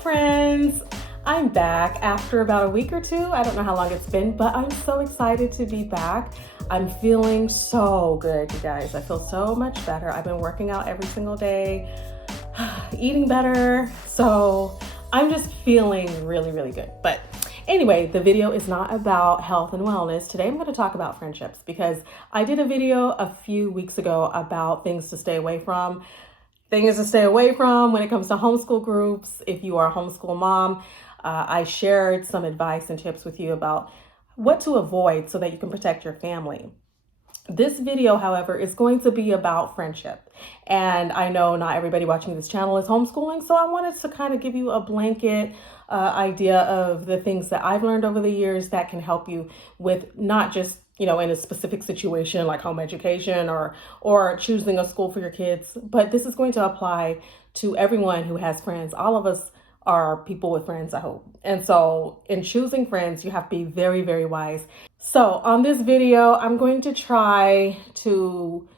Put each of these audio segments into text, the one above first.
friends. I'm back after about a week or two. I don't know how long it's been, but I'm so excited to be back. I'm feeling so good, you guys. I feel so much better. I've been working out every single day, eating better. So I'm just feeling really, really good. But anyway, the video is not about health and wellness. Today I'm going to talk about friendships because I did a video a few weeks ago about things to stay away from. Things to stay away from when it comes to homeschool groups. If you are a homeschool mom, I shared some advice and tips with you about what to avoid so that you can protect your family. This video, however, is going to be about friendship. And I know not everybody watching this channel is homeschooling, so I wanted to kind of give you a blanket idea of the things that I've learned over the years that can help you with not just in a specific situation like home education or choosing a school for your kids, but this is going to apply to everyone who has friends. All of us are people with friends, I hope. And so in choosing friends, you have to be very, very wise. So on this video, I'm going to try to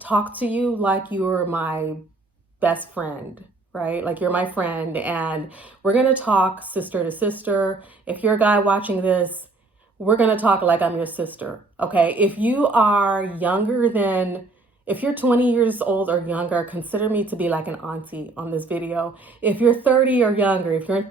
talk to you like you're my best friend, right? Like you're my friend, and we're going to talk sister to sister. If you're a guy watching this, we're going to talk like I'm your sister, okay? If you are if you're 20 years old or younger, consider me to be like an auntie on this video. If you're 30 or younger, if you're in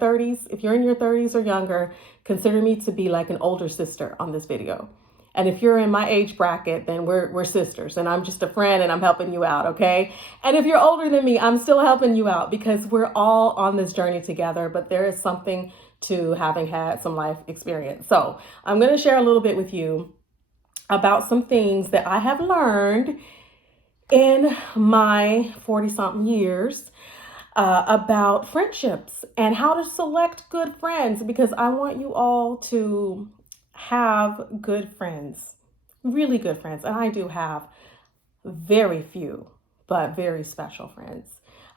your 30s or younger, consider me to be like an older sister on this video. And if you're in my age bracket, then we're sisters, and I'm just a friend and I'm helping you out, okay? And if you're older than me, I'm still helping you out because we're all on this journey together, but there is something to having had some life experience. So I'm going to share a little bit with you about some things that I have learned in my 40-something years about friendships and how to select good friends, because I want you all to have good friends, really good friends. And I do have very few, but very special friends.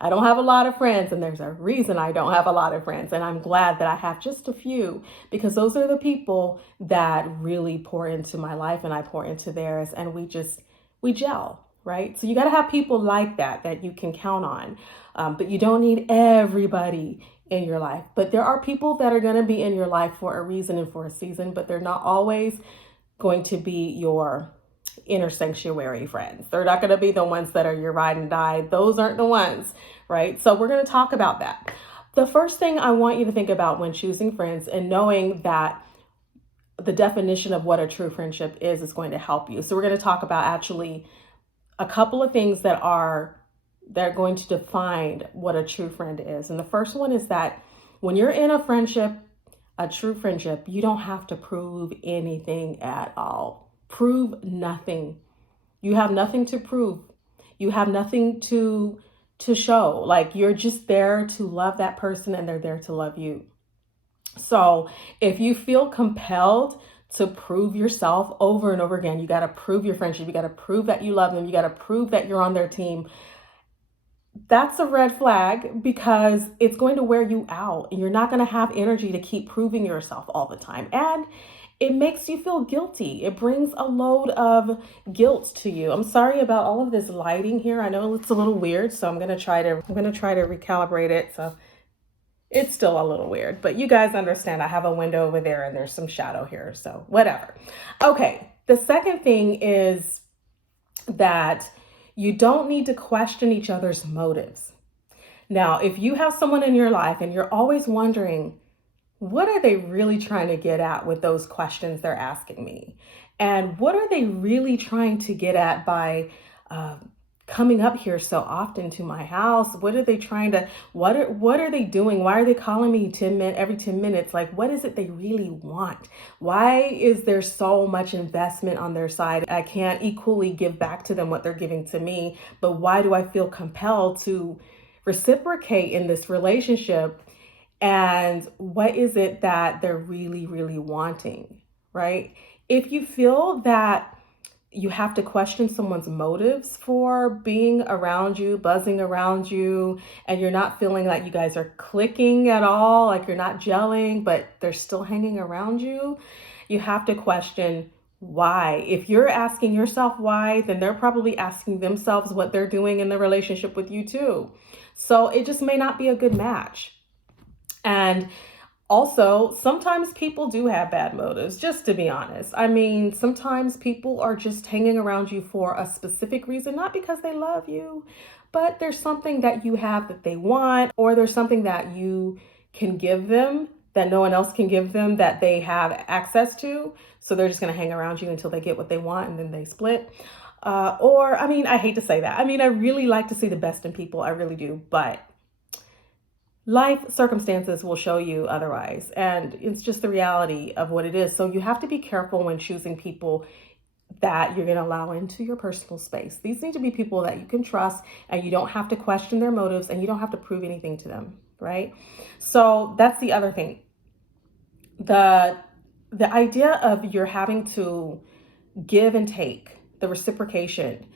I don't have a lot of friends, and there's a reason I don't have a lot of friends. And I'm glad that I have just a few, because those are the people that really pour into my life and I pour into theirs, and we gel, right? So you got to have people like that you can count on. But you don't need everybody in your life. But there are people that are going to be in your life for a reason and for a season, but they're not always going to be your inner sanctuary friends. They're not going to be the ones that are your ride and die. Those aren't the ones, right? So we're going to talk about that. The first thing I want you to think about when choosing friends and knowing that the definition of what a true friendship is going to help you. So we're going to talk about actually a couple of things that are going to define what a true friend is. And the first one is that when you're in a friendship, a true friendship, you don't have to prove anything at all. Prove nothing. You have nothing to prove. You have nothing to show. Like, you're just there to love that person and they're there to love you. So if you feel compelled to prove yourself over and over again, you got to prove your friendship. You got to prove that you love them. You got to prove that you're on their team. That's a red flag, because it's going to wear you out and you're not going to have energy to keep proving yourself all the time. And it makes you feel guilty. It brings a load of guilt to you. I'm sorry about all of this lighting here. I know it's a little weird, so I'm going to try to recalibrate it. So it's still a little weird, but you guys understand I have a window over there and there's some shadow here, so whatever. Okay, the second thing is that you don't need to question each other's motives. Now, if you have someone in your life and you're always wondering, what are they really trying to get at with those questions they're asking me? And what are they really trying to get at by coming up here so often to my house? What are they trying to, what are they doing? Why are they calling me every 10 minutes? Like, what is it they really want? Why is there so much investment on their side? I can't equally give back to them what they're giving to me, but why do I feel compelled to reciprocate in this relationship? And what is it that they're really, really wanting, right? If you feel that you have to question someone's motives for being around you, buzzing around you, and you're not feeling like you guys are clicking at all, like you're not gelling, but they're still hanging around you, you have to question why. If you're asking yourself why, then they're probably asking themselves what they're doing in the relationship with you too. So it just may not be a good match. And also, sometimes people do have bad motives, just to be honest. I mean, sometimes people are just hanging around you for a specific reason, not because they love you, but there's something that you have that they want, or there's something that you can give them that no one else can give them that they have access to. So they're just going to hang around you until they get what they want and then they split. Or, I mean, I hate to say that. I mean, I really like to see the best in people. I really do. But life circumstances will show you otherwise. And it's just the reality of what it is. So you have to be careful when choosing people that you're going to allow into your personal space. These need to be people that you can trust, and you don't have to question their motives, and you don't have to prove anything to them, right? So that's the other thing. The idea of you're having to give and take, the reciprocation.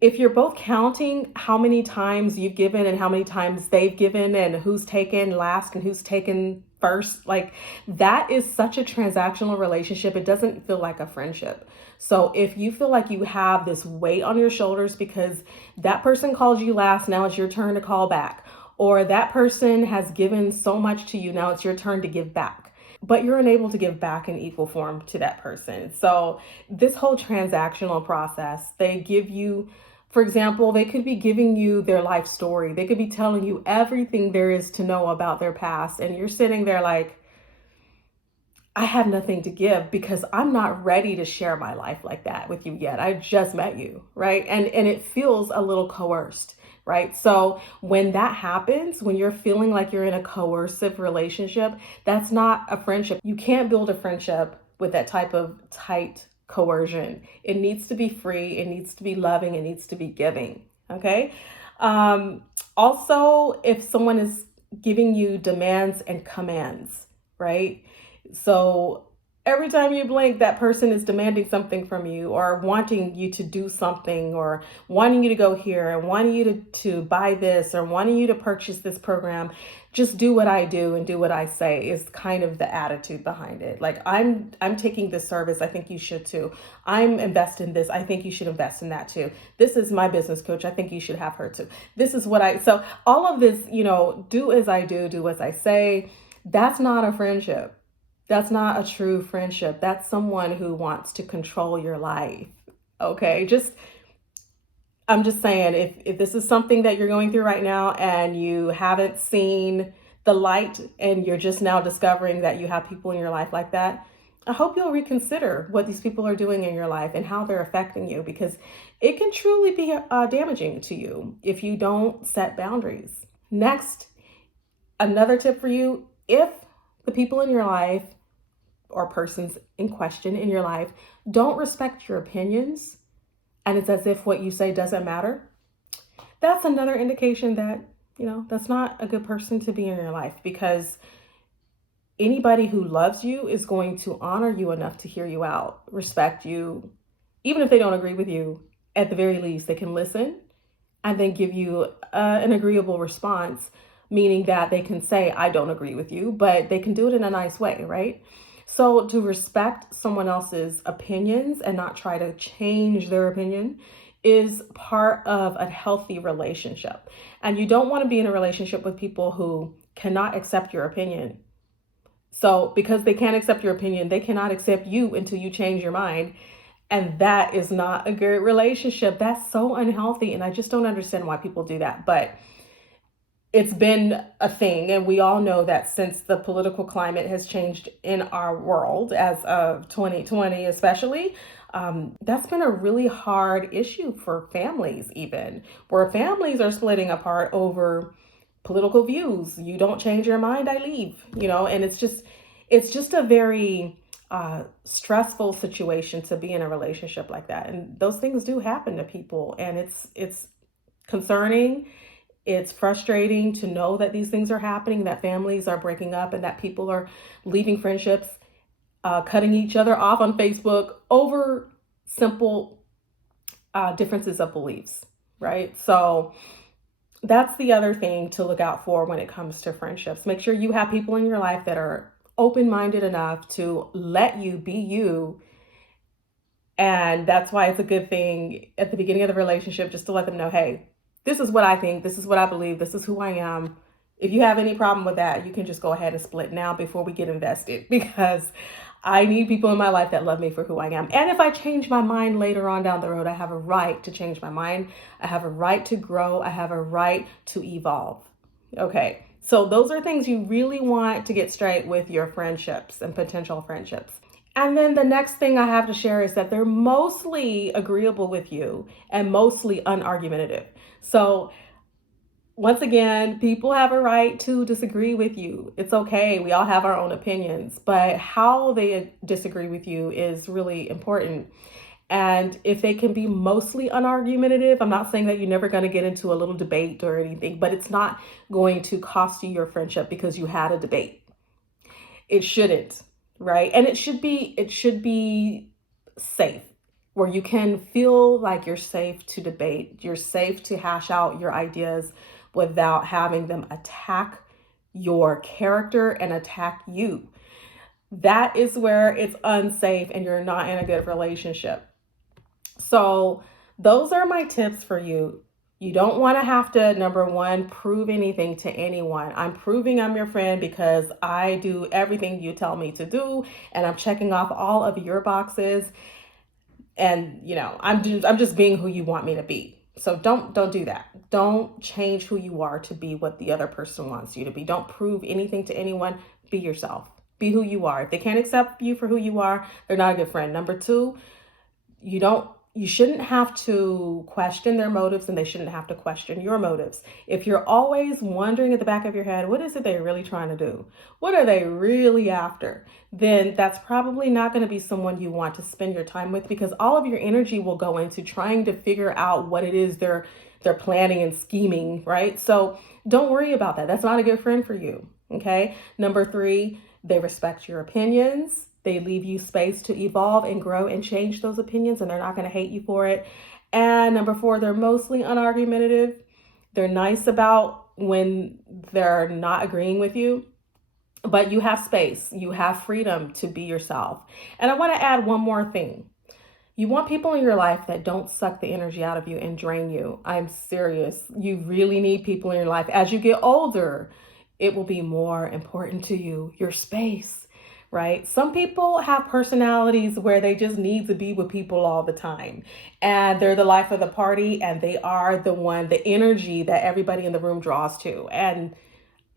If you're both counting how many times you've given and how many times they've given and who's taken last and who's taken first, like that is such a transactional relationship. It doesn't feel like a friendship. So if you feel like you have this weight on your shoulders because that person called you last, now it's your turn to call back, or that person has given so much to you, now it's your turn to give back, but you're unable to give back in equal form to that person. So this whole transactional process, they give you, for example, they could be giving you their life story. They could be telling you everything there is to know about their past. And you're sitting there like, I have nothing to give because I'm not ready to share my life like that with you yet. I just met you, right? And it feels a little coerced, right? So when that happens, when you're feeling like you're in a coercive relationship, that's not a friendship. You can't build a friendship with that type of tight coercion. It needs to be free. It needs to be loving. It needs to be giving. Okay. Also, if someone is giving you demands and commands, right? So every time you blink, that person is demanding something from you or wanting you to do something or wanting you to go here and wanting you to buy this or wanting you to purchase this program. Just do what I do and do what I say is kind of the attitude behind it. Like I'm taking this service. I think you should too. I'm investing in this. I think you should invest in that too. This is my business coach. I think you should have her too. This is so all of this, do as I do as I say. That's not a friendship. That's not a true friendship. That's someone who wants to control your life. Okay. I'm just saying, if this is something that you're going through right now and you haven't seen the light and you're just now discovering that you have people in your life like that, I hope you'll reconsider what these people are doing in your life and how they're affecting you, because it can truly be damaging to you if you don't set boundaries. Next, another tip for you, if the people in your life or persons in question in your life don't respect your opinions, and it's as if what you say doesn't matter, that's another indication that, that's not a good person to be in your life, because anybody who loves you is going to honor you enough to hear you out, respect you, even if they don't agree with you. At the very least, they can listen and then give you an agreeable response, meaning that they can say, I don't agree with you, but they can do it in a nice way, right? So to respect someone else's opinions and not try to change their opinion is part of a healthy relationship. And you don't want to be in a relationship with people who cannot accept your opinion. So because they can't accept your opinion, they cannot accept you until you change your mind. And that is not a good relationship. That's so unhealthy. And I just don't understand why people do that. But it's been a thing, and we all know that since the political climate has changed in our world as of 2020 especially, that's been a really hard issue for families, even where families are splitting apart over political views. You don't change your mind, I leave, and it's just a very stressful situation to be in a relationship like that. And those things do happen to people, and it's concerning. It's frustrating to know that these things are happening, that families are breaking up and that people are leaving friendships, cutting each other off on Facebook over simple differences of beliefs, right? So that's the other thing to look out for when it comes to friendships. Make sure you have people in your life that are open-minded enough to let you be you. And that's why it's a good thing at the beginning of the relationship just to let them know, hey, this is what I think, this is what I believe, this is who I am. if you have any problem with that, you can just go ahead and split now before we get invested, because I need people in my life that love me for who I am. And if I change my mind later on down the road, I have a right to change my mind. I have a right to grow. I have a right to evolve. Okay. So those are things you really want to get straight with your friendships and potential friendships. And then the next thing I have to share is that they're mostly agreeable with you and mostly unargumentative. So once again, people have a right to disagree with you. It's okay. We all have our own opinions, but how they disagree with you is really important. And if they can be mostly unargumentative, I'm not saying that you're never going to get into a little debate or anything, but it's not going to cost you your friendship because you had a debate. It shouldn't, right? And it should be safe, where you can feel like you're safe to debate, you're safe to hash out your ideas without having them attack your character and attack you. That is where it's unsafe and you're not in a good relationship. So those are my tips for you. You don't want to have to, number one, prove anything to anyone. I'm proving I'm your friend because I do everything you tell me to do, and I'm checking off all of your boxes. And I'm just being who you want me to be. So don't do that. Don't change who you are to be what the other person wants you to be. Don't prove anything to anyone. Be yourself. Be who you are. If they can't accept you for who you are, they're not a good friend. Number two, you shouldn't have to question their motives, and they shouldn't have to question your motives. If you're always wondering at the back of your head, what is it they're really trying to do? What are they really after? Then that's probably not going to be someone you want to spend your time with, because all of your energy will go into trying to figure out what it is they're planning and scheming, right? So don't worry about that. That's not a good friend for you. Okay. Number three, they respect your opinions. They leave you space to evolve and grow and change those opinions, and they're not going to hate you for it. And number four, they're mostly unargumentative. They're nice about when they're not agreeing with you, but you have space. You have freedom to be yourself. And I want to add one more thing. You want people in your life that don't suck the energy out of you and drain you. I'm serious. You really need people in your life. As you get older, it will be more important to you, your space. Right? Some people have personalities where they just need to be with people all the time, and they're the life of the party, and they are the energy that everybody in the room draws to. And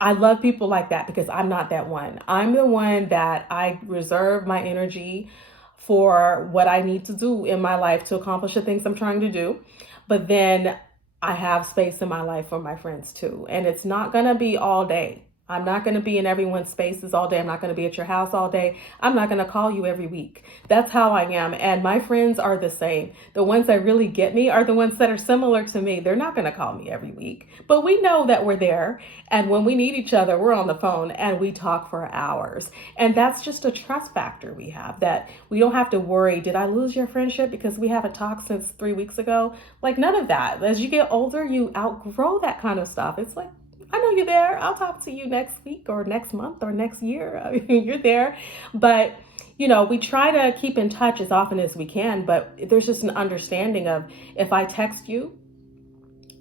I love people like that, because I'm not that one. I'm the one that I reserve my energy for what I need to do in my life to accomplish the things I'm trying to do. But then I have space in my life for my friends too. And it's not going to be all day. I'm not going to be in everyone's spaces all day. I'm not going to be at your house all day. I'm not going to call you every week. That's how I am. And my friends are the same. The ones that really get me are the ones that are similar to me. They're not going to call me every week, but we know that we're there. And when we need each other, we're on the phone and we talk for hours. And that's just a trust factor we have, that we don't have to worry, did I lose your friendship because we haven't talked since 3 weeks ago? Like, none of that. As you get older, you outgrow that kind of stuff. It's like, I know you're there. I'll talk to you next week or next month or next year. I mean, you're there. But, we try to keep in touch as often as we can. But there's just an understanding of, if I text you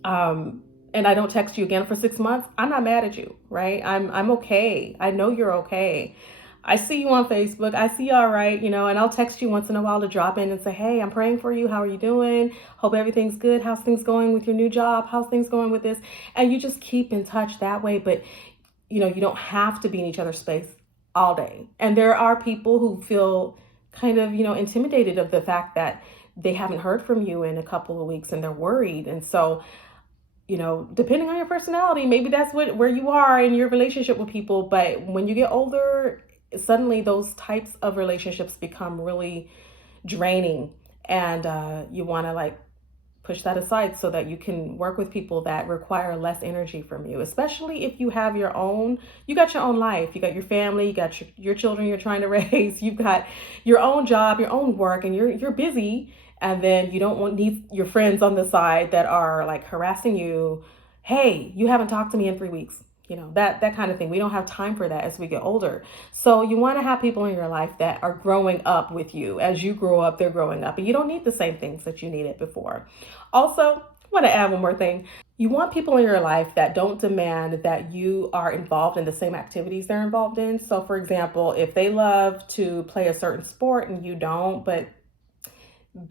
and I don't text you again for 6 months, I'm not mad at you, right? I'm okay. I know you're okay. I see you on Facebook. I see you all right, and I'll text you once in a while to drop in and say, hey, I'm praying for you. How are you doing? Hope everything's good. How's things going with your new job? How's things going with this? And you just keep in touch that way. But, you don't have to be in each other's space all day. And there are people who feel kind of, intimidated of the fact that they haven't heard from you in a couple of weeks and they're worried. And so, depending on your personality, maybe that's where you are in your relationship with people. But when you get older, suddenly those types of relationships become really draining, and you want to push that aside so that you can work with people that require less energy from you, especially if you have you got your own life, you got your family, you got your children you're trying to raise, you've got your own job, your own work, and you're busy. And then you don't need your friends on the side that are harassing you. Hey, you haven't talked to me in 3 weeks. That kind of thing. We don't have time for that as we get older. So you want to have people in your life that are growing up with you. As you grow up, they're growing up, and you don't need the same things that you needed before. Also, want to add one more thing. You want people in your life that don't demand that you are involved in the same activities they're involved in. So, for example, if they love to play a certain sport and you don't, but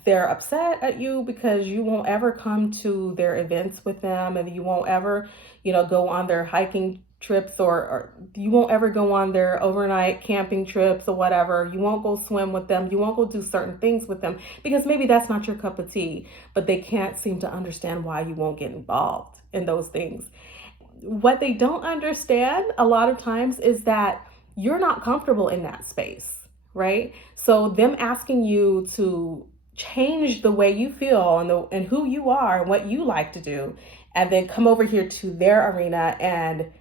they're upset at you because you won't ever come to their events with them, and you won't ever, go on their hiking trips, or you won't ever go on their overnight camping trips or whatever. You won't go swim with them. You won't go do certain things with them because maybe that's not your cup of tea, but they can't seem to understand why you won't get involved in those things. What they don't understand a lot of times is that you're not comfortable in that space, right? So them asking you to change the way you feel and who you are and what you like to do, and then come over here to their arena and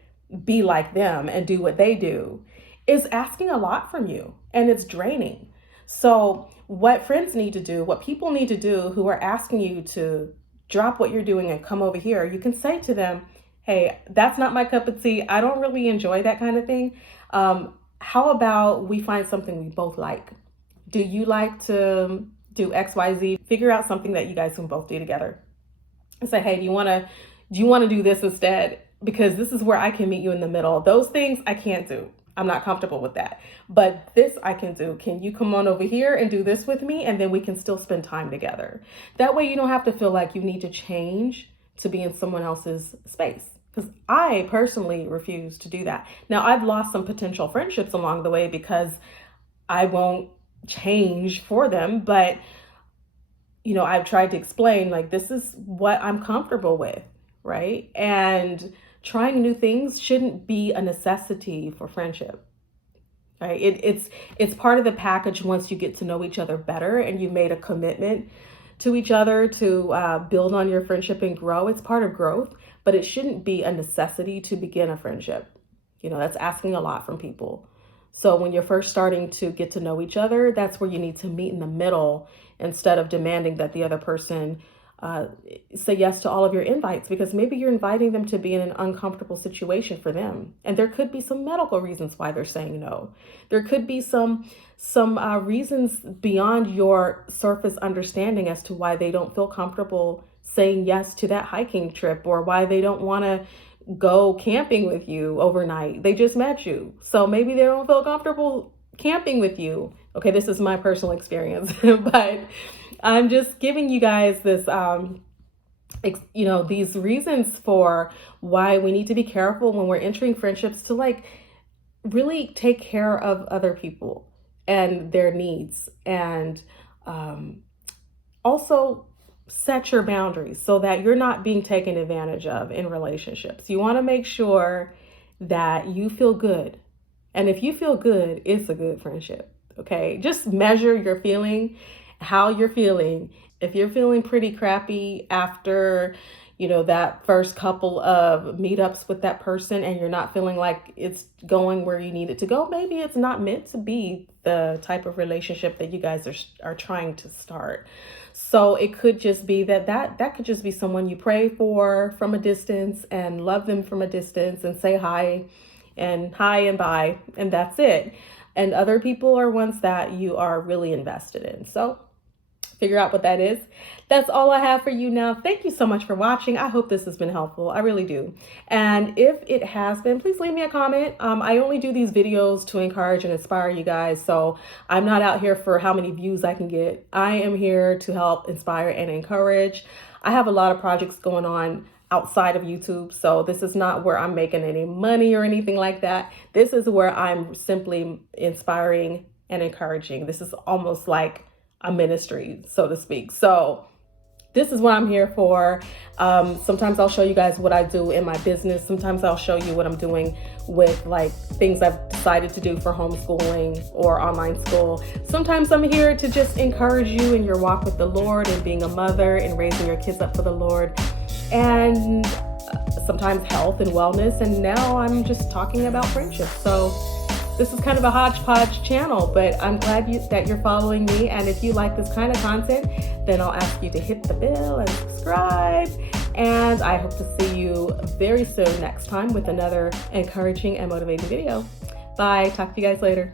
be like them and do what they do, is asking a lot from you, and it's draining. So what friends need to do, what people need to do who are asking you to drop what you're doing and come over here, you can say to them, hey, that's not my cup of tea. I don't really enjoy that kind of thing. How about we find something we both like? Do you like to do XYZ? Figure out something that you guys can both do together. And say, hey, do you want to do this instead? Because this is where I can meet you in the middle. Those things I can't do. I'm not comfortable with that. But this I can do. Can you come on over here and do this with me? And then we can still spend time together. That way you don't have to feel like you need to change to be in someone else's space. Because I personally refuse to do that. Now, I've lost some potential friendships along the way because I won't change for them. But, I've tried to explain, like, this is what I'm comfortable with, right? And trying new things shouldn't be a necessity for friendship, right? It's part of the package once you get to know each other better and you made a commitment to each other to build on your friendship and grow. It's part of growth, but it shouldn't be a necessity to begin a friendship. That's asking a lot from people. So when you're first starting to get to know each other, that's where you need to meet in the middle instead of demanding that the other person say yes to all of your invites, because maybe you're inviting them to be in an uncomfortable situation for them. And there could be some medical reasons why they're saying no. There could be some reasons beyond your surface understanding as to why they don't feel comfortable saying yes to that hiking trip, or why they don't want to go camping with you overnight. They just met you. So maybe they don't feel comfortable camping with you. Okay, this is my personal experience, but I'm just giving you guys this, these reasons for why we need to be careful when we're entering friendships, to really take care of other people and their needs, and also set your boundaries so that you're not being taken advantage of in relationships. You want to make sure that you feel good. And if you feel good, it's a good friendship. Okay, just measure your feeling, how you're feeling. If you're feeling pretty crappy after, that first couple of meetups with that person, and you're not feeling like it's going where you need it to go, maybe it's not meant to be the type of relationship that you guys are trying to start. So it could just be that could just be someone you pray for from a distance and love them from a distance and say hi and bye, and that's it. And other people are ones that you are really invested in. So figure out what that is. That's all I have for you now. Thank you so much for watching. I hope this has been helpful. I really do. And if it has been, please leave me a comment. I only do these videos to encourage and inspire you guys. So I'm not out here for how many views I can get. I am here to help inspire and encourage. I have a lot of projects going on outside of YouTube. So this is not where I'm making any money or anything like that. This is where I'm simply inspiring and encouraging. This is almost like a ministry, so to speak. So this is what I'm here for. Sometimes I'll show you guys what I do in my business. Sometimes I'll show you what I'm doing with things I've decided to do for homeschooling or online school. Sometimes I'm here to just encourage you in your walk with the Lord and being a mother and raising your kids up for the Lord. And sometimes health and wellness. And now I'm just talking about friendship. So this is kind of a hodgepodge channel, but I'm glad that you're following me. And if you like this kind of content, then I'll ask you to hit the bell and subscribe. And I hope to see you very soon next time with another encouraging and motivating video. Bye. Talk to you guys later.